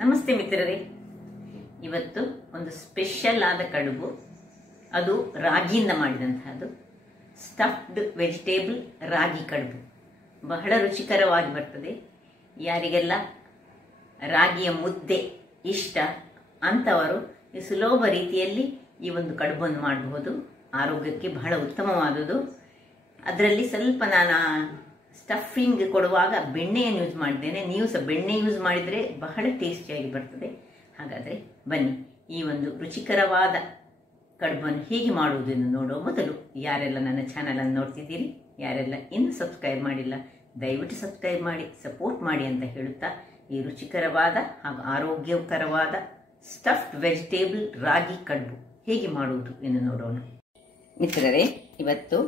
ನಮಸ್ತೆ ಮಿತ್ರರೇ, ಇವತ್ತು ಒಂದು ಸ್ಪೆಷಲ್ ಆದ ಕಡುಬು. ಅದು ರಾಗಿಯಿಂದ ಮಾಡಿದಂತಹದ್ದು. ಸ್ಟಫ್ಡ್ ವೆಜಿಟೇಬಲ್ ರಾಗಿ ಕಡುಬು ಬಹಳ ರುಚಿಕರವಾಗಿ ಬರ್ತದೆ. ಯಾರಿಗೆಲ್ಲ ರಾಗಿಯ ಮುದ್ದೆ ಇಷ್ಟ ಅಂಥವರು ಈ ಸುಲಭ ರೀತಿಯಲ್ಲಿ ಈ ಒಂದು ಕಡುಬನ್ನು ಮಾಡಬಹುದು. ಆರೋಗ್ಯಕ್ಕೆ ಬಹಳ ಉತ್ತಮವಾದುದು. ಅದರಲ್ಲಿ ಸ್ವಲ್ಪ ನಾನು ಸ್ಟಫಿಂಗ್ ಕೊಡುವಾಗ ಬೆಣ್ಣೆಯನ್ನು ಯೂಸ್ ಮಾಡಿದ್ದೇನೆ. ನೀವು ಸಹ ಬೆಣ್ಣೆ ಯೂಸ್ ಮಾಡಿದರೆ ಬಹಳ ಟೇಸ್ಟಿಯಾಗಿ ಬರ್ತದೆ. ಹಾಗಾದರೆ ಬನ್ನಿ, ಈ ಒಂದು ರುಚಿಕರವಾದ ಕಡುಬನ್ನು ಹೇಗೆ ಮಾಡುವುದನ್ನು ನೋಡುವ ಮೊದಲು ಯಾರೆಲ್ಲ ನನ್ನ ಚಾನಲನ್ನು ನೋಡ್ತಿದ್ದೀರಿ, ಯಾರೆಲ್ಲ ಇನ್ನೂ ಸಬ್ಸ್ಕ್ರೈಬ್ ಮಾಡಿಲ್ಲ, ದಯವಿಟ್ಟು ಸಬ್ಸ್ಕ್ರೈಬ್ ಮಾಡಿ ಸಪೋರ್ಟ್ ಮಾಡಿ ಅಂತ ಹೇಳುತ್ತಾ ಈ ರುಚಿಕರವಾದ ಹಾಗೂ ಆರೋಗ್ಯಕರವಾದ ಸ್ಟಫ್ಡ್ ವೆಜಿಟೇಬಲ್ ರಾಗಿ ಕಡುಬು ಹೇಗೆ ಮಾಡುವುದು ಎಂದು ನೋಡೋಣ. ಮಿತ್ರರೇ, ಇವತ್ತು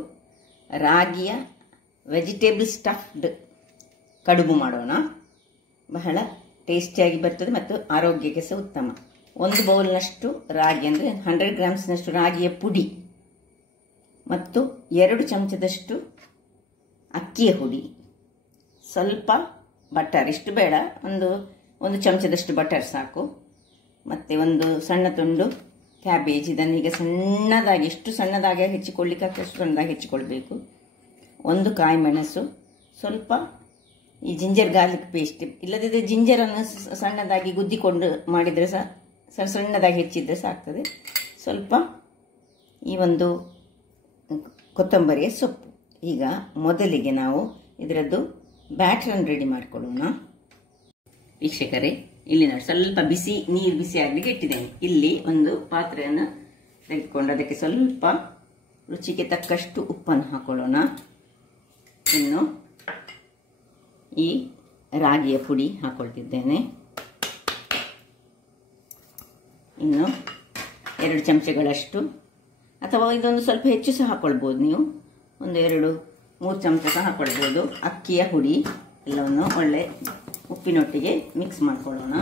ರಾಗಿಯ ವೆಜಿಟೇಬಲ್ ಸ್ಟಫ್ಡ್ ಕಡುಬು ಮಾಡೋಣ. ಬಹಳ ಟೇಸ್ಟಿಯಾಗಿ ಬರ್ತದೆ ಮತ್ತು ಆರೋಗ್ಯಕ್ಕೆ ಸಹ ಉತ್ತಮ. ಒಂದು ಬೌಲ್ನಷ್ಟು ರಾಗಿ ಅಂದರೆ 100 ಗ್ರಾಮ್ಸ್ನಷ್ಟು ರಾಗಿಯ ಪುಡಿ ಮತ್ತು 2 ಚಮಚದಷ್ಟು ಅಕ್ಕಿಯ ಹುಡಿ, ಸ್ವಲ್ಪ ಬಟರ್, ಇಷ್ಟು ಬೇಡ, ಒಂದು ಚಮಚದಷ್ಟು ಬಟರ್ ಸಾಕು, ಮತ್ತು ಒಂದು ಸಣ್ಣ ತುಂಡು ಕ್ಯಾಬೇಜ್. ಇದನ್ನು ಈಗ ಸಣ್ಣದಾಗಿ, ಎಷ್ಟು ಸಣ್ಣದಾಗಿ ಹೆಚ್ಚಿಕೊಳ್ಳಿಕ್ಕೆ ಅಷ್ಟು ಸಣ್ಣದಾಗಿ ಹೆಚ್ಚಿಕೊಳ್ಬೇಕು. ಒಂದು ಕಾಯಿ ಮೆಣಸು, ಸ್ವಲ್ಪ ಈ ಜಿಂಜರ್ ಗಾರ್ಲಿಕ್ ಪೇಸ್ಟ್, ಇಲ್ಲದಿದ್ದರೆ ಜಿಂಜರನ್ನು ಸಣ್ಣದಾಗಿ ಗುದ್ದಿಕೊಂಡು ಮಾಡಿದರೆ ಸಹ ಸಣ್ಣದಾಗಿ ಹೆಚ್ಚಿದ್ರೆ ಸಾಕ್ತದೆ. ಸ್ವಲ್ಪ ಈ ಒಂದು ಕೊತ್ತಂಬರಿಯ ಸೊಪ್ಪು. ಈಗ ಮೊದಲಿಗೆ ನಾವು ಇದರದ್ದು ಬ್ಯಾಟರನ್ನು ರೆಡಿ ಮಾಡಿಕೊಳ್ಳೋಣ. ವೀಕ್ಷಕರೇ, ಇಲ್ಲಿ ನೋಡಿ ಸ್ವಲ್ಪ ನೀರು ಬಿಸಿ ಆಗಲಿಕ್ಕೆ ಇಟ್ಟಿದ್ದೇನೆ. ಇಲ್ಲಿ ಒಂದು ಪಾತ್ರೆಯನ್ನು ತೆಗೆದುಕೊಂಡು ಅದಕ್ಕೆ ಸ್ವಲ್ಪ ರುಚಿಗೆ ತಕ್ಕಷ್ಟು ಉಪ್ಪನ್ನು ಹಾಕೊಳ್ಳೋಣ. ಇನ್ನು ಈ ರಾಗಿಯ ಪುಡಿ ಹಾಕೊಳ್ತಿದ್ದೇನೆ. ಇನ್ನು 2 ಚಮಚಗಳಷ್ಟು, ಅಥವಾ ಇದೊಂದು ಸ್ವಲ್ಪ ಹೆಚ್ಚು ಸಹ ಹಾಕೊಳ್ಬೋದು, ನೀವು ಒಂದು 2-3 ಚಮಚ ಸಹ ಹಾಕೊಳ್ಬೋದು. ಅಕ್ಕಿಯ ಹುಡಿ ಎಲ್ಲವನ್ನು ಒಳ್ಳೆ ಉಪ್ಪಿನೊಟ್ಟಿಗೆ ಮಿಕ್ಸ್ ಮಾಡ್ಕೊಳ್ಳೋಣ.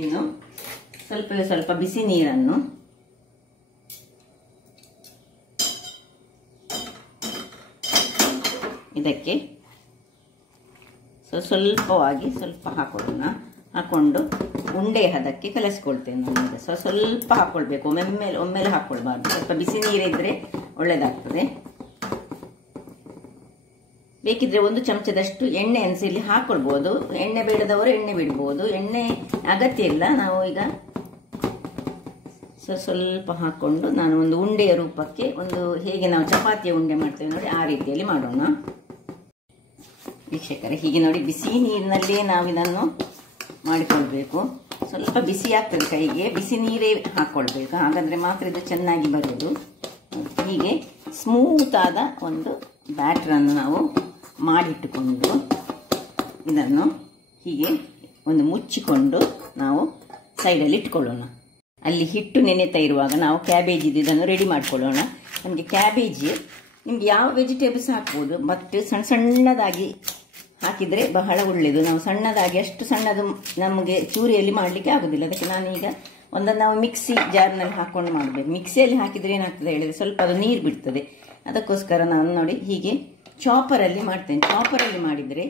ಇನ್ನು ಸ್ವಲ್ಪ ಬಿಸಿ ನೀರನ್ನು ಇದಕ್ಕೆ ಸ್ವಲ್ಪವಾಗಿ ಸ್ವಲ್ಪ ಹಾಕೊಳ್ಳೋಣ. ಹಾಕೊಂಡು ಉಂಡೆ ಹದಕ್ಕೆ ಕಲಸಿಕೊಳ್ತೇನೆ ನಾನು. ಸ್ವಲ್ಪ ಹಾಕ್ಕೊಳ್ಬೇಕು, ಒಮ್ಮೆಲೆ ಹಾಕ್ಕೊಳ್ಬಾರ್ದು. ಸ್ವಲ್ಪ ಬಿಸಿ ನೀರಿದ್ರೆ ಒಳ್ಳೆಯದಾಗ್ತದೆ. ಬೇಕಿದ್ರೆ 1 ಚಮಚದಷ್ಟು ಎಣ್ಣೆ ಇಲ್ಲಿ ಹಾಕ್ಕೊಳ್ಬೋದು. ಎಣ್ಣೆ ಬೇಡದವರು ಎಣ್ಣೆ ಬಿಡ್ಬೋದು, ಎಣ್ಣೆ ಅಗತ್ಯ ಇಲ್ಲ. ನಾವು ಈಗ ಸ್ವಲ್ಪ ಹಾಕ್ಕೊಂಡು ನಾನು ಒಂದು ಉಂಡೆಯ ರೂಪಕ್ಕೆ, ಹೇಗೆ ನಾವು ಚಪಾತಿಯ ಉಂಡೆ ಮಾಡ್ತೇವೆ ನೋಡಿ, ಆ ರೀತಿಯಲ್ಲಿ ಮಾಡೋಣ. ವೀಕ್ಷಕರೇ, ಹೀಗೆ ನೋಡಿ ಬಿಸಿ ನೀರಿನಲ್ಲಿಯೇ ನಾವು ಇದನ್ನು ಮಾಡಿಕೊಳ್ಬೇಕು. ಸ್ವಲ್ಪ ಬಿಸಿ ಆಗ್ತದೆ ಕೈಗೆ, ಬಿಸಿ ನೀರೇ ಹಾಕ್ಕೊಳ್ಬೇಕು, ಹಾಗಾದರೆ ಮಾತ್ರ ಇದು ಚೆನ್ನಾಗಿ ಬರೋದು. ಹೀಗೆ ಸ್ಮೂತ್ ಆದ ಒಂದು ಬ್ಯಾಟ್ರನ್ನು ನಾವು ಮಾಡಿಟ್ಟುಕೊಂಡು ಇದನ್ನು ಹೀಗೆ ಮುಚ್ಚಿಕೊಂಡು ನಾವು ಸೈಡಲ್ಲಿ ಇಟ್ಕೊಳ್ಳೋಣ. ಅಲ್ಲಿ ಹಿಟ್ಟು ನೆನೆತಾ ಇರುವಾಗ ನಾವು ಕ್ಯಾಬೇಜ್ ಇದನ್ನು ರೆಡಿ ಮಾಡ್ಕೊಳ್ಳೋಣ. ನಮಗೆ ಕ್ಯಾಬೇಜ್, ನಿಮ್ಗೆ ಯಾವ ವೆಜಿಟೇಬಲ್ಸ್ ಹಾಕ್ಬೋದು, ಬಟ್ ಸಣ್ಣದಾಗಿ ಹಾಕಿದರೆ ಬಹಳ ಒಳ್ಳೆಯದು. ನಾವು ಸಣ್ಣದಾಗಿ, ಅಷ್ಟು ಸಣ್ಣದು ನಮಗೆ ಚೂರಿಯಲ್ಲಿ ಮಾಡಲಿಕ್ಕೆ ಆಗೋದಿಲ್ಲ. ಅದಕ್ಕೆ ನಾನೀಗ ನಾವು ಮಿಕ್ಸಿ ಜಾರ್ನಲ್ಲಿ ಹಾಕ್ಕೊಂಡು ಮಾಡಬೇಕು. ಮಿಕ್ಸಿಯಲ್ಲಿ ಹಾಕಿದರೆ ಏನಾಗ್ತದೆ ಹೇಳಿದರೆ ಸ್ವಲ್ಪ ಅದು ನೀರು ಬಿಡ್ತದೆ. ಅದಕ್ಕೋಸ್ಕರ ನಾನು ನೋಡಿ ಹೀಗೆ ಚಾಪರಲ್ಲಿ ಮಾಡ್ತೇನೆ. ಚಾಪರಲ್ಲಿ ಮಾಡಿದರೆ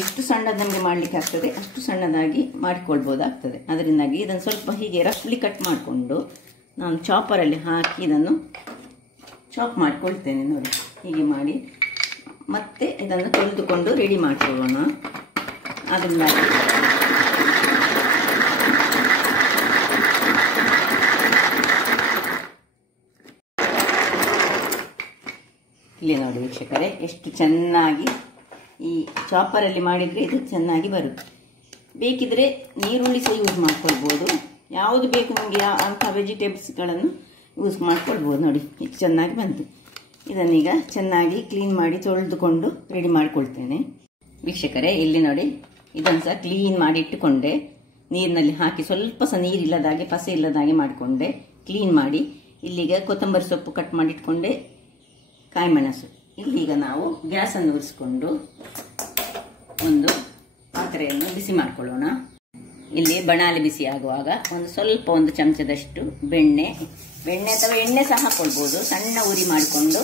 ಎಷ್ಟು ಸಣ್ಣದು ನಮಗೆ ಮಾಡಲಿಕ್ಕೆ ಆಗ್ತದೆ ಅಷ್ಟು ಸಣ್ಣದಾಗಿ ಮಾಡಿಕೊಳ್ಬೋದಾಗ್ತದೆ. ಅದರಿಂದಾಗಿ ಇದನ್ನು ಸ್ವಲ್ಪ ಹೀಗೆ ರಫ್ಲಿ ಕಟ್ ಮಾಡಿಕೊಂಡು ನಾನು ಚಾಪರಲ್ಲಿ ಹಾಕಿ ಇದನ್ನು ಚಾಪ್ ಮಾಡಿಕೊಳ್ತೇನೆ. ನೋಡಿ ಹೀಗೆ ಮಾಡಿ ಮತ್ತೆ ಇದನ್ನು ತೊಳೆದುಕೊಂಡು ರೆಡಿ ಮಾಡಿಕೊಳ್ಳೋಣ. ಅದರಿಂದಾಗಿ ಇಲ್ಲಿ ನೋಡಿ ವೀಕ್ಷಕರೇ, ಎಷ್ಟು ಚೆನ್ನಾಗಿ ಈ ಚಾಪರಲ್ಲಿ ಮಾಡಿದರೆ ಇದು ಚೆನ್ನಾಗಿ ಬರುತ್ತೆ. ಬೇಕಿದ್ರೆ ನೀರುಳ್ಳಿ ಸಹ ಯೂಸ್ ಮಾಡ್ಕೊಳ್ಬೋದು. ಯಾವುದು ಬೇಕು ನಿಮಗೆ ಅಂಥ ವೆಜಿಟೇಬಲ್ಸ್ಗಳನ್ನು ಯೂಸ್ ಮಾಡ್ಕೊಳ್ಬೋದು. ನೋಡಿ ಎಷ್ಟು ಚೆನ್ನಾಗಿ ಬಂತು. ಇದನ್ನೀಗ ಚೆನ್ನಾಗಿ ಕ್ಲೀನ್ ಮಾಡಿ ತೊಳೆದುಕೊಂಡು ರೆಡಿ ಮಾಡಿಕೊಳ್ತೇನೆ. ವೀಕ್ಷಕರೇ, ಇಲ್ಲಿ ನೋಡಿ ಇದನ್ನು ಸಹ ಕ್ಲೀನ್ ಮಾಡಿ ಇಟ್ಟುಕೊಂಡೆ. ನೀರಿನಲ್ಲಿ ಹಾಕಿ ಸ್ವಲ್ಪ ಸಹ ನೀರಿಲ್ಲದಾಗೆ, ಪಸೆ ಇಲ್ಲದಾಗೆ ಮಾಡಿಕೊಂಡೆ, ಕ್ಲೀನ್ ಮಾಡಿ. ಇಲ್ಲಿಗ ಕೊತ್ತಂಬರಿ ಸೊಪ್ಪು ಕಟ್ ಮಾಡಿ ಇಟ್ಕೊಂಡೆ, ಕಾಯಿ ಮೆಣಸು. ಇಲ್ಲೀಗ ನಾವು ಗ್ಯಾಸನ್ನು ಉರಿಸಿಕೊಂಡು ಒಂದು ಪಾತ್ರೆಯನ್ನು ಬಿಸಿ ಮಾಡಿಕೊಳ್ಳೋಣ. ಇಲ್ಲಿ ಬಣಾಲೆ ಬಿಸಿ ಆಗುವಾಗ ಒಂದು ಚಮಚದಷ್ಟು ಬೆಣ್ಣೆ ಅಥವಾ ಎಣ್ಣೆ ಸಹ ಹಾಕೊಳ್ಬೋದು. ಸಣ್ಣ ಉರಿ ಮಾಡಿಕೊಂಡು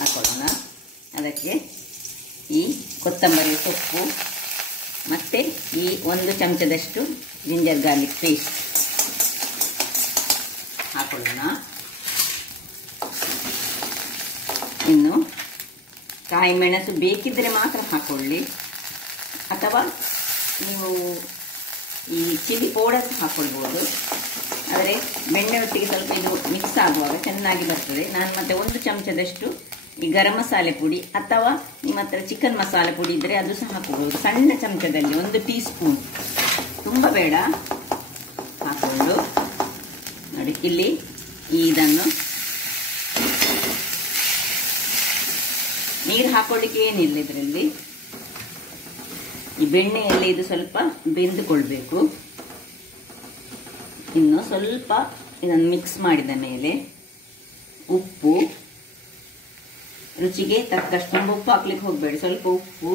ಹಾಕೊಳ್ಳೋಣ. ಅದಕ್ಕೆ ಈ ಕೊತ್ತಂಬರಿ ಸೊಪ್ಪು ಮತ್ತು ಈ 1 ಚಮಚದಷ್ಟು ಜಿಂಜರ್ ಗಾರ್ಲಿಕ್ ಪೇಸ್ಟ್ ಹಾಕೊಳ್ಳೋಣ. ಇನ್ನು ಕಾಯಿ ಮೆಣಸು ಬೇಕಿದ್ದರೆ ಮಾತ್ರ ಹಾಕೊಳ್ಳಿ, ಅಥವಾ ನೀವು ಈ ಚಿಲ್ಲಿ ಪೌಡರ್ ಹಾಕೊಳ್ಬೋದು. ಆದರೆ ಬೆಣ್ಣೆ ಒಟ್ಟಿಗೆ ಸ್ವಲ್ಪ ಇದು ಮಿಕ್ಸ್ ಆಗುವಾಗ ಚೆನ್ನಾಗಿ ಬರ್ತದೆ. ನಾನು ಮತ್ತೆ 1 ಚಮಚದಷ್ಟು ಈ ಗರಂ ಮಸಾಲೆ ಪುಡಿ ಅಥವಾ ನಿಮ್ಮ ಹತ್ರ ಚಿಕನ್ ಮಸಾಲೆ ಪುಡಿ ಇದ್ದರೆ ಅದು ಸಹ ಹಾಕೋಬಹುದು. ಸಣ್ಣ ಚಮಚದಲ್ಲಿ 1 ಟೀ ಸ್ಪೂನ್, ತುಂಬ ಬೇಡ, ಹಾಕೊಂಡು ನೋಡಿ ಇಲ್ಲಿ ಇದನ್ನು ನೀರು ಹಾಕೊಳ್ಳಿಕ್ಕೆ ಏನಿಲ್ಲ. ಇದರಲ್ಲಿ ಈ ಬೆಣ್ಣೆಯಲ್ಲಿ ಇದು ಸ್ವಲ್ಪ ಬೆಂದುಕೊಳ್ಬೇಕು. ಇನ್ನು ಸ್ವಲ್ಪ ಇದನ್ನು ಮಿಕ್ಸ್ ಮಾಡಿದ ಮೇಲೆ ಉಪ್ಪು, ರುಚಿಗೆ ತಕ್ಕಷ್ಟು, ತುಂಬ ಉಪ್ಪು ಹಾಕ್ಲಿಕ್ಕೆ ಹೋಗಬೇಡಿ, ಸ್ವಲ್ಪ ಉಪ್ಪು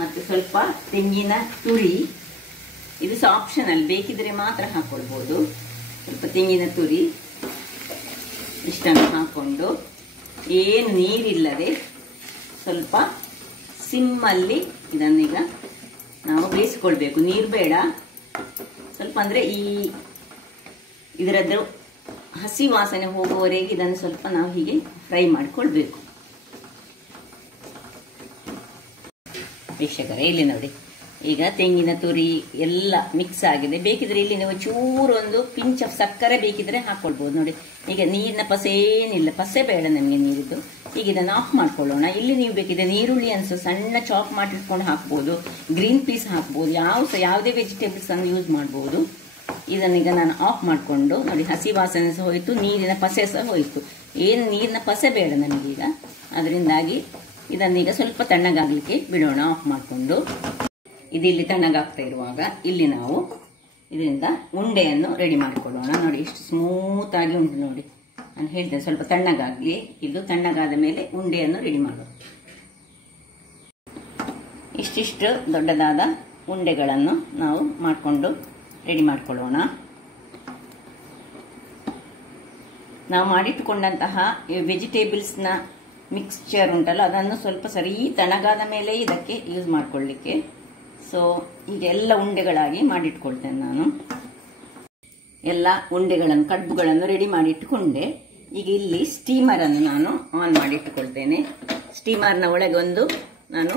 ಮತ್ತು ಸ್ವಲ್ಪ ತೆಂಗಿನ ತುರಿ, ಇದು ಸಹ ಆಪ್ಷನಲ್, ಬೇಕಿದ್ರೆ ಮಾತ್ರ ಹಾಕೊಳ್ಬೋದು. ಸ್ವಲ್ಪ ತೆಂಗಿನ ತುರಿ ಇಷ್ಟನ್ನು ಹಾಕೊಂಡು ಏನು ನೀರಿಲ್ಲದೆ ಸ್ವಲ್ಪ ಸಿಮ್ಮಲ್ಲಿ ಇದನ್ನೀಗ ನಾವು ಬೇಯಿಸ್ಕೊಳ್ಬೇಕು. ನೀರು ಬೇಡ, ಸ್ವಲ್ಪ ಅಂದರೆ ಇದರದ್ದು ಹಸಿ ವಾಸನೆ ಹೋಗುವವರೆಗೆ ಇದನ್ನು ಸ್ವಲ್ಪ ನಾವು ಹೀಗೆ ಫ್ರೈ ಮಾಡಿಕೊಳ್ಬೇಕು. ವೀಕ್ಷಕರೇ, ಇಲ್ಲಿ ನೋಡಿ ಈಗ ತೆಂಗಿನ ತುರಿ ಎಲ್ಲ ಮಿಕ್ಸ್ ಆಗಿದೆ. ಬೇಕಿದ್ರೆ ಇಲ್ಲಿ ನೀವು ಚೂರು ಒಂದು ಪಿಂಚ್ ಆಫ್ ಸಕ್ಕರೆ ಬೇಕಿದ್ರೆ ಹಾಕೊಳ್ಬೋದು. ನೋಡಿ ಈಗ ನೀರಿನ ಪಸೆ ಏನಿಲ್ಲ, ಪಸೆ ಬೇಡ ನಮಗೆ ನೀರಿದ್ದು. ಈಗ ಇದನ್ನು ಆಫ್ ಮಾಡ್ಕೊಳ್ಳೋಣ. ಇಲ್ಲಿ ನೀವು ಬೇಕಿದ್ರೆ ನೀರುಳ್ಳಿ ಅನ್ಸು ಸಣ್ಣ ಚಾಪ್ ಮಾಡಿಟ್ಕೊಂಡು ಹಾಕ್ಬೋದು, ಗ್ರೀನ್ ಪೀಸ್ ಹಾಕ್ಬೋದು, ಯಾವುದೇ ವೆಜಿಟೇಬಲ್ಸ್ ಅನ್ನು ಯೂಸ್ ಮಾಡ್ಬೋದು. ಇದನ್ನೀಗ ನಾನು ಆಫ್ ಮಾಡಿಕೊಂಡು ನೋಡಿ ಹಸಿ ವಾಸನೆ ಸಹ ಹೋಯಿತು, ನೀರಿನ ಪಸೆ ಸಹ ಹೋಯಿತು. ಏನು ನೀರಿನ ಪಸೆ ಬೇಡ ನಮಗೀಗ, ಅದರಿಂದಾಗಿ ಇದನ್ನೀಗ ಸ್ವಲ್ಪ ತಣ್ಣಗಾಗಲಿಕ್ಕೆ ಬಿಡೋಣ ಆಫ್ ಮಾಡಿಕೊಂಡು. ಇದಿಲ್ಲಿ ತಣ್ಣಗಾಗ್ತಾ ಇರುವಾಗ ಇಲ್ಲಿ ನಾವು ಇದರಿಂದ ಉಂಡೆಯನ್ನು ರೆಡಿ ಮಾಡಿಕೊಳ್ಳೋಣ. ನೋಡಿ ಎಷ್ಟು ಸ್ಮೂತ್ ಆಗಿ ಉಂಟು. ನೋಡಿ ನಾನು ಹೇಳ್ತೇನೆ, ಸ್ವಲ್ಪ ತಣ್ಣಗಾಗಿ, ಇದು ತಣ್ಣಗಾದ ಮೇಲೆ ಉಂಡೆಯನ್ನು ರೆಡಿ ಮಾಡೋದು. ಇಷ್ಟಿಷ್ಟು ದೊಡ್ಡದಾದ ಉಂಡೆಗಳನ್ನು ನಾವು ಮಾಡಿಕೊಂಡು ರೆಡಿ ಮಾಡಿಕೊಳ್ಳೋಣ. ನಾವು ಮಾಡಿಟ್ಟುಕೊಂಡಂತಹ ವೆಜಿಟೇಬಲ್ಸ್ನ ಮಿಕ್ಸ್ಚರ್ ಉಂಟಲ್ಲ, ಅದನ್ನು ಸ್ವಲ್ಪ ಸರಿ ತಣ್ಣಗಾದ ಮೇಲೆ ಇದಕ್ಕೆ ಯೂಸ್ ಮಾಡಿಕೊಳ್ಳಿಕ್ಕೆ. ಸೊ ಈಗ ಎಲ್ಲ ಉಂಡೆಗಳಾಗಿ ಮಾಡಿಟ್ಕೊಳ್ತೇನೆ ನಾನು. ಎಲ್ಲ ಉಂಡೆಗಳನ್ನು, ಕಡುಬುಗಳನ್ನು ರೆಡಿ ಮಾಡಿ ಇಟ್ಟುಕೊಂಡೆ. ಈಗ ಇಲ್ಲಿ ಸ್ಟೀಮರನ್ನು ನಾನು ಆನ್ ಮಾಡಿ ಇಟ್ಟುಕೊಳ್ತೇನೆ. ಸ್ಟೀಮರ್ನ ಒಳಗೆ ಒಂದು ನಾನು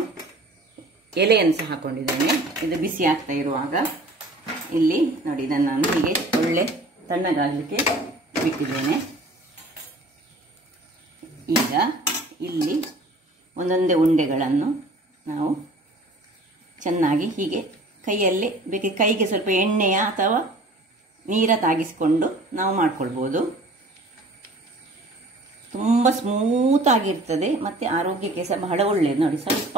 ಎಲೆಯನ್ನು ಸಹ ಹಾಕೊಂಡಿದ್ದೇನೆ. ಇದು ಬಿಸಿ ಆಗ್ತಾ ಇರುವಾಗ ಇಲ್ಲಿ ನೋಡಿ ಇದನ್ನು ನಾನು ಹೀಗೆ ಒಳ್ಳೆ ತಣ್ಣಗಾಗಲಿಕ್ಕೆ ಬಿಟ್ಟಿದ್ದೇನೆ. ಈಗ ಇಲ್ಲಿ ಒಂದೊಂದೇ ಉಂಡೆಗಳನ್ನು ನಾವು ಚೆನ್ನಾಗಿ ಹೀಗೆ ಕೈಯಲ್ಲೇ ಬೇಕಿದ್ರೆ ಕೈಗೆ ಸ್ವಲ್ಪ ಎಣ್ಣೆಯ ಅಥವಾ ನೀರ ತಾಗಿಸಿಕೊಂಡು ನಾವು ಮಾಡ್ಕೊಳ್ಬೋದು. ತುಂಬ ಸ್ಮೂತ್ ಆಗಿರ್ತದೆ ಮತ್ತು ಆರೋಗ್ಯಕ್ಕೆ ಸಹ ಬಹಳ ಒಳ್ಳೆಯದು. ನೋಡಿ ಸ್ವಲ್ಪ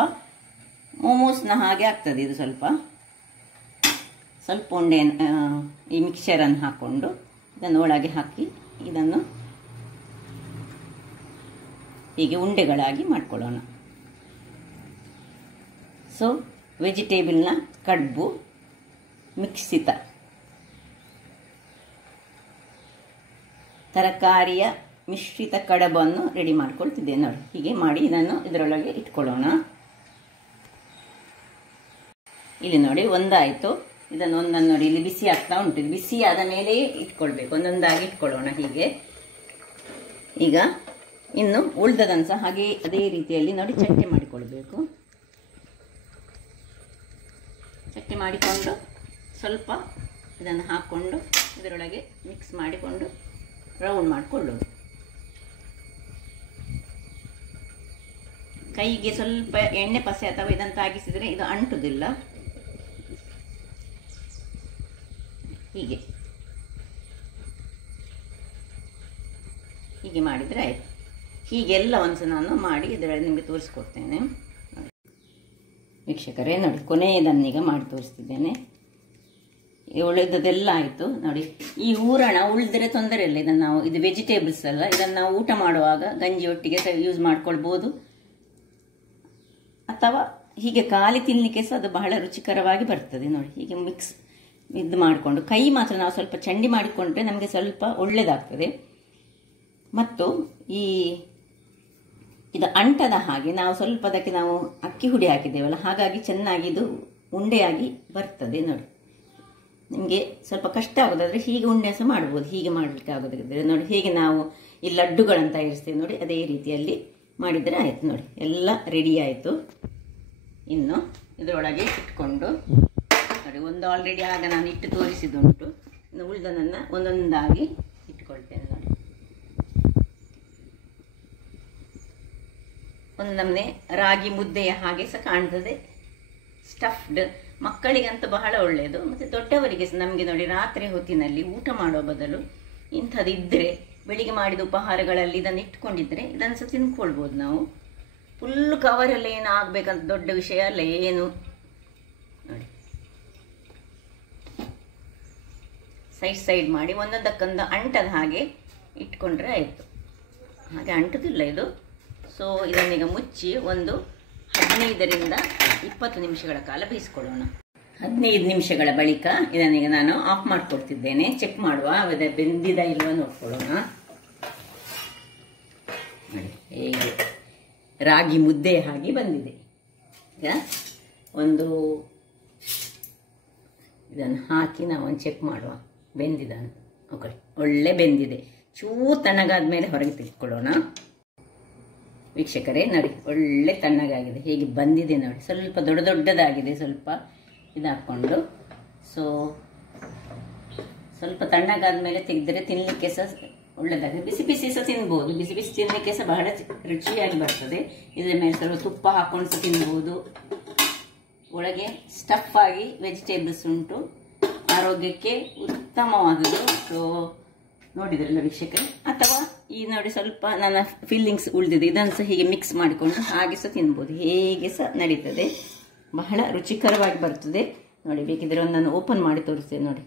ಮೋಮೋಸ್ನ ಹಾಗೆ ಆಗ್ತದೆ. ಇದು ಸ್ವಲ್ಪ ಉಂಡೆ ಈ ಮಿಕ್ಸ್ಚರನ್ನು ಹಾಕ್ಕೊಂಡು ಇದನ್ನು ಒಳಗೆ ಹಾಕಿ ಇದನ್ನು ಹೀಗೆ ಉಂಡೆಗಳಾಗಿ ಮಾಡ್ಕೊಳ್ಳೋಣ. ಸೊ ವೆಜಿಟೇಬಲ್ನ ಕಡುಬು ಮಿಕ್ಸಿತ ತರಕಾರಿಯ ಮಿಶ್ರಿತ ಕಡುಬನ್ನು ರೆಡಿ ಮಾಡ್ಕೊಳ್ತಿದ್ದೇನೆ. ನೋಡಿ ಹೀಗೆ ಮಾಡಿ ಇದನ್ನು ಇದರೊಳಗೆ ಇಟ್ಕೊಳ್ಳೋಣ. ಇಲ್ಲಿ ನೋಡಿ ಒಂದಾಯಿತು. ಇದನ್ನು ಒಂದನ್ನು ನೋಡಿ ಇಲ್ಲಿ ಬಿಸಿ ಆಗ್ತಾ ಉಂಟು. ಬಿಸಿ ಆದ ಮೇಲೆ ಇಟ್ಕೊಳ್ಬೇಕು, ಒಂದೊಂದಾಗಿ ಇಟ್ಕೊಳ್ಳೋಣ ಹೀಗೆ. ಈಗ ಇನ್ನು ಉಳಿದದನ್ನು ಸಹ ಹಾಗೆ ಅದೇ ರೀತಿಯಲ್ಲಿ ನೋಡಿ ಚಟ್ನಿ ಮಾಡಿಕೊಳ್ಬೇಕು. ಚಟ್ನಿ ಮಾಡಿಕೊಂಡು ಸ್ವಲ್ಪ ಇದನ್ನು ಹಾಕ್ಕೊಂಡು ಇದರೊಳಗೆ ಮಿಕ್ಸ್ ಮಾಡಿಕೊಂಡು ರೌಂಡ್ ಮಾಡಿಕೊಳ್ಳೋದು. ಕೈಗೆ ಸ್ವಲ್ಪ ಎಣ್ಣೆ ಪಸೆ ಅಥವಾ ಇದನ್ನು ತಾಗಿಸಿದರೆ ಇದು ಅಂಟುವುದಿಲ್ಲ. ಹೀಗೆ ಹೀಗೆ ಮಾಡಿದರೆ ಆಯಿತು. ಹೀಗೆಲ್ಲ ಒಂದು ನಾನು ಮಾಡಿ ಇದರಲ್ಲಿ ನಿಮಗೆ ತೋರಿಸ್ಕೊಡ್ತೇನೆ. ವೀಕ್ಷಕರೇ ನೋಡಿ ಕೊನೆಯದನ್ನೀಗ ಮಾಡಿ ತೋರಿಸ್ತಿದ್ದೇನೆ. ಉಳಿದದೆಲ್ಲ ಆಯಿತು. ನೋಡಿ ಈ ಹೂರಣ ಉಳಿದರೆ ತೊಂದರೆ ಇಲ್ಲ. ಇದನ್ನು ನಾವು ಇದು ವೆಜಿಟೇಬಲ್ಸ್ ಅಲ್ಲ, ಇದನ್ನು ನಾವು ಊಟ ಮಾಡುವಾಗ ಗಂಜಿ ಒಟ್ಟಿಗೆ ಯೂಸ್ ಮಾಡ್ಕೊಳ್ಬೋದು, ಅಥವಾ ಹೀಗೆ ಖಾಲಿ ತಿನ್ನಲಿಕ್ಕೆ ಸಹ ಅದು ಬಹಳ ರುಚಿಕರವಾಗಿ ಬರ್ತದೆ. ನೋಡಿ ಹೀಗೆ ಮಿಕ್ಸ್ ಇದು ಮಾಡಿಕೊಂಡು ಕೈ ಮಾತ್ರ ನಾವು ಸ್ವಲ್ಪ ಚಂಡಿ ಮಾಡಿಕೊಂಡ್ರೆ ನಮಗೆ ಸ್ವಲ್ಪ ಒಳ್ಳೆಯದಾಗ್ತದೆ. ಮತ್ತು ಈ ಇದು ಅಂಟದ ಹಾಗೆ ನಾವು ಸ್ವಲ್ಪ ಅದಕ್ಕೆ ನಾವು ಅಕ್ಕಿ ಹುಡಿ ಹಾಕಿದ್ದೇವಲ್ಲ, ಹಾಗಾಗಿ ಚೆನ್ನಾಗಿ ಇದು ಉಂಡೆಯಾಗಿ ಬರ್ತದೆ ನೋಡಿ. ನಿಮಗೆ ಸ್ವಲ್ಪ ಕಷ್ಟ ಆಗೋದಾದ್ರೆ ಹೀಗೆ ಉಂಡೆ ಸಹ ಮಾಡ್ಬೋದು, ಹೀಗೆ ಮಾಡಲಿಕ್ಕೆ ಆಗೋದಾಗಿದ್ದರೆ ನೋಡಿ. ಹೇಗೆ ನಾವು ಈ ಲಡ್ಡುಗಳನ್ನು ತಯಾರಿಸ್ತೇವೆ ನೋಡಿ, ಅದೇ ರೀತಿಯಲ್ಲಿ ಮಾಡಿದರೆ ಆಯಿತು ನೋಡಿ. ಎಲ್ಲ ರೆಡಿ ಆಯಿತು. ಇನ್ನು ಇದರೊಳಗೆ ಇಟ್ಕೊಂಡು ನೋಡಿ, ಒಂದು ಆಲ್ರೆಡಿ ಆಗ ನಾನು ಇಟ್ಟು ತೋರಿಸಿದುಂಟು. ಇನ್ನು ಉಳಿದನನ್ನು ಒಂದೊಂದಾಗಿ ಇಟ್ಕೊಳ್ತೇನೆ ನೋಡಿ. ಒಂದು ನಮ್ಮನೆ ರಾಗಿ ಮುದ್ದೆಯ ಹಾಗೆ ಸಹ ಕಾಣ್ತದೆ. ಸ್ಟಫ್ಡ್ ಮಕ್ಕಳಿಗಂತೂ ಬಹಳ ಒಳ್ಳೆಯದು, ಮತ್ತು ದೊಡ್ಡವರಿಗೆ ಸಹ. ನಮಗೆ ನೋಡಿ, ರಾತ್ರಿ ಹೊತ್ತಿನಲ್ಲಿ ಊಟ ಮಾಡುವ ಬದಲು ಇಂಥದ್ದು ಇದ್ದರೆ, ಬೆಳಿಗ್ಗೆ ಮಾಡಿದ ಉಪಹಾರಗಳಲ್ಲಿ ಇದನ್ನು ಇಟ್ಕೊಂಡಿದ್ರೆ ಇದನ್ನು ಸಹ ತಿನ್ಕೊಳ್ಬೋದು ನಾವು. ಫುಲ್ಲು ಕವರಲ್ಲಿ ಏನು ಆಗಬೇಕಂತ ದೊಡ್ಡ ವಿಷಯ ಅಲ್ಲ ಏನು ನೋಡಿ. ಸೈಡ್ ಮಾಡಿ ಒಂದೊಂದಕ್ಕೊಂದು ಅಂಟದ ಹಾಗೆ ಇಟ್ಕೊಂಡ್ರೆ ಆಯಿತು. ಹಾಗೆ ಅಂಟುದಿಲ್ಲ ಇದು. ಸೊ ಇದನ್ನೀಗ ಮುಚ್ಚಿ ಒಂದು 15ರಿಂದ 20 ನಿಮಿಷಗಳ ಕಾಲ ಬೇಯಿಸ್ಕೊಳ್ಳೋಣ. 15 ನಿಮಿಷಗಳ ಬಳಿಕ ಇದನ್ನೀಗ ನಾನು ಆಫ್ ಮಾಡಿಕೊಡ್ತಿದ್ದೇನೆ. ಚೆಕ್ ಮಾಡುವ ಅದು ಬೆಂದಿದ ಇಲ್ವ ನೋಡ್ಕೊಳ್ಳೋಣ. ನೋಡಿ ಹೇಗೆ ರಾಗಿ ಮುದ್ದೆ ಹಾಗೆ ಬಂದಿದೆ. ಈಗ ಒಂದು ಇದನ್ನು ಹಾಕಿ ನಾವು ಒಂದು ಚೆಕ್ ಮಾಡುವ ಬೆಂದಿದ ಅಂತ. ಓಕೆ, ಒಳ್ಳೆ ಬೆಂದಿದೆ. ಚೂರು ತಣ್ಣಗಾದ ಮೇಲೆ ಹೊರಗೆ ತೆಗೆದುಕೊಳ್ಳೋಣ. ವೀಕ್ಷಕರೇ ನೋಡಿ, ಒಳ್ಳೆ ತಣ್ಣಗಾಗಿದೆ. ಹೇಗೆ ಬಂದಿದೆ ನೋಡಿ. ಸ್ವಲ್ಪ ದೊಡ್ಡದಾಗಿದೆ, ಸ್ವಲ್ಪ ಇದಾಕೊಂಡು. ಸೊ ಸ್ವಲ್ಪ ತಣ್ಣಗಾದ ಮೇಲೆ ತೆಗೆದರೆ ತಿನ್ನಲಿಕ್ಕೆ ಸಹ ಒಳ್ಳೆದಾಗಿದೆ. ಬಿಸಿ ಬಿಸಿ ಸಹ ತಿನ್ಬೋದು. ಬಿಸಿ ಬಿಸಿ ತಿನ್ನಲಿಕ್ಕೆ ಸಹ ಬಹಳ ರುಚಿಯಾಗಿ ಬರ್ತದೆ. ಇದರ ಮೇಲೆ ಸ್ವಲ್ಪ ತುಪ್ಪ ಹಾಕೊಂಡು ಸಹ ತಿನ್ಬೋದು. ಒಳಗೆ ಸ್ಟಫ್ ಆಗಿ ವೆಜಿಟೇಬಲ್ಸ್ ಉಂಟು, ಆರೋಗ್ಯಕ್ಕೆ ಉತ್ತಮವಾದುದು. ಸೊ ನೋಡಿದ್ರಲ್ಲ ವೀಕ್ಷಕರೇ. ಅಥವಾ ಈ ನೋಡಿ, ಸ್ವಲ್ಪ ನನ್ನ ಫೀಲಿಂಗ್ಸ್ ಉಳಿದಿದೆ, ಇದನ್ನು ಸಹ ಹೀಗೆ ಮಿಕ್ಸ್ ಮಾಡಿಕೊಂಡು ಹಾಗೆ ಸಹ ತಿನ್ಬೋದು. ಹೇಗೆ ಸಹ ನಡೀತದೆ, ಬಹಳ ರುಚಿಕರವಾಗಿ ಬರ್ತದೆ ನೋಡಿ. ಬೇಕಿದ್ರೆ ಒಂದನ್ನು ಓಪನ್ ಮಾಡಿ ತೋರಿಸ್ತೇನೆ ನೋಡಿ.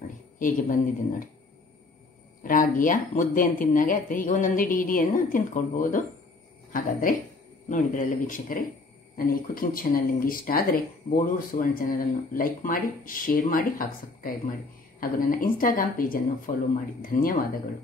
ನೋಡಿ ಹೇಗೆ ಬಂದಿದೆ ನೋಡಿ. ರಾಗಿಯ ಮುದ್ದೆಯನ್ನು ತಿನ್ನಾಗೆ ಆಗ್ತದೆ. ಈಗ ಒಂದೊಂದು ಇಡಿಯನ್ನು ತಿಂದ್ಕೊಳ್ಬೋದು. ಹಾಗಾದರೆ ನೋಡಿದ್ರಲ್ಲ ವೀಕ್ಷಕರೇ, ನನ್ನ ಈ ಕುಕಿಂಗ್ ಚಾನಲ್ ನಿಮಗೆ ಇಷ್ಟ ಆದರೆ ಬೋಳೂರು ಸುವರ್ಣ ಚಾನಲನ್ನು ಲೈಕ್ ಮಾಡಿ, ಶೇರ್ ಮಾಡಿ ಹಾಗೂ ಸಬ್ಸ್ಕ್ರೈಬ್ ಮಾಡಿ. ಹಾಗೂ ನನ್ನ ಇನ್ಸ್ಟಾಗ್ರಾಮ್ ಪೇಜನ್ನು ಫಾಲೋ ಮಾಡಿ. ಧನ್ಯವಾದಗಳು.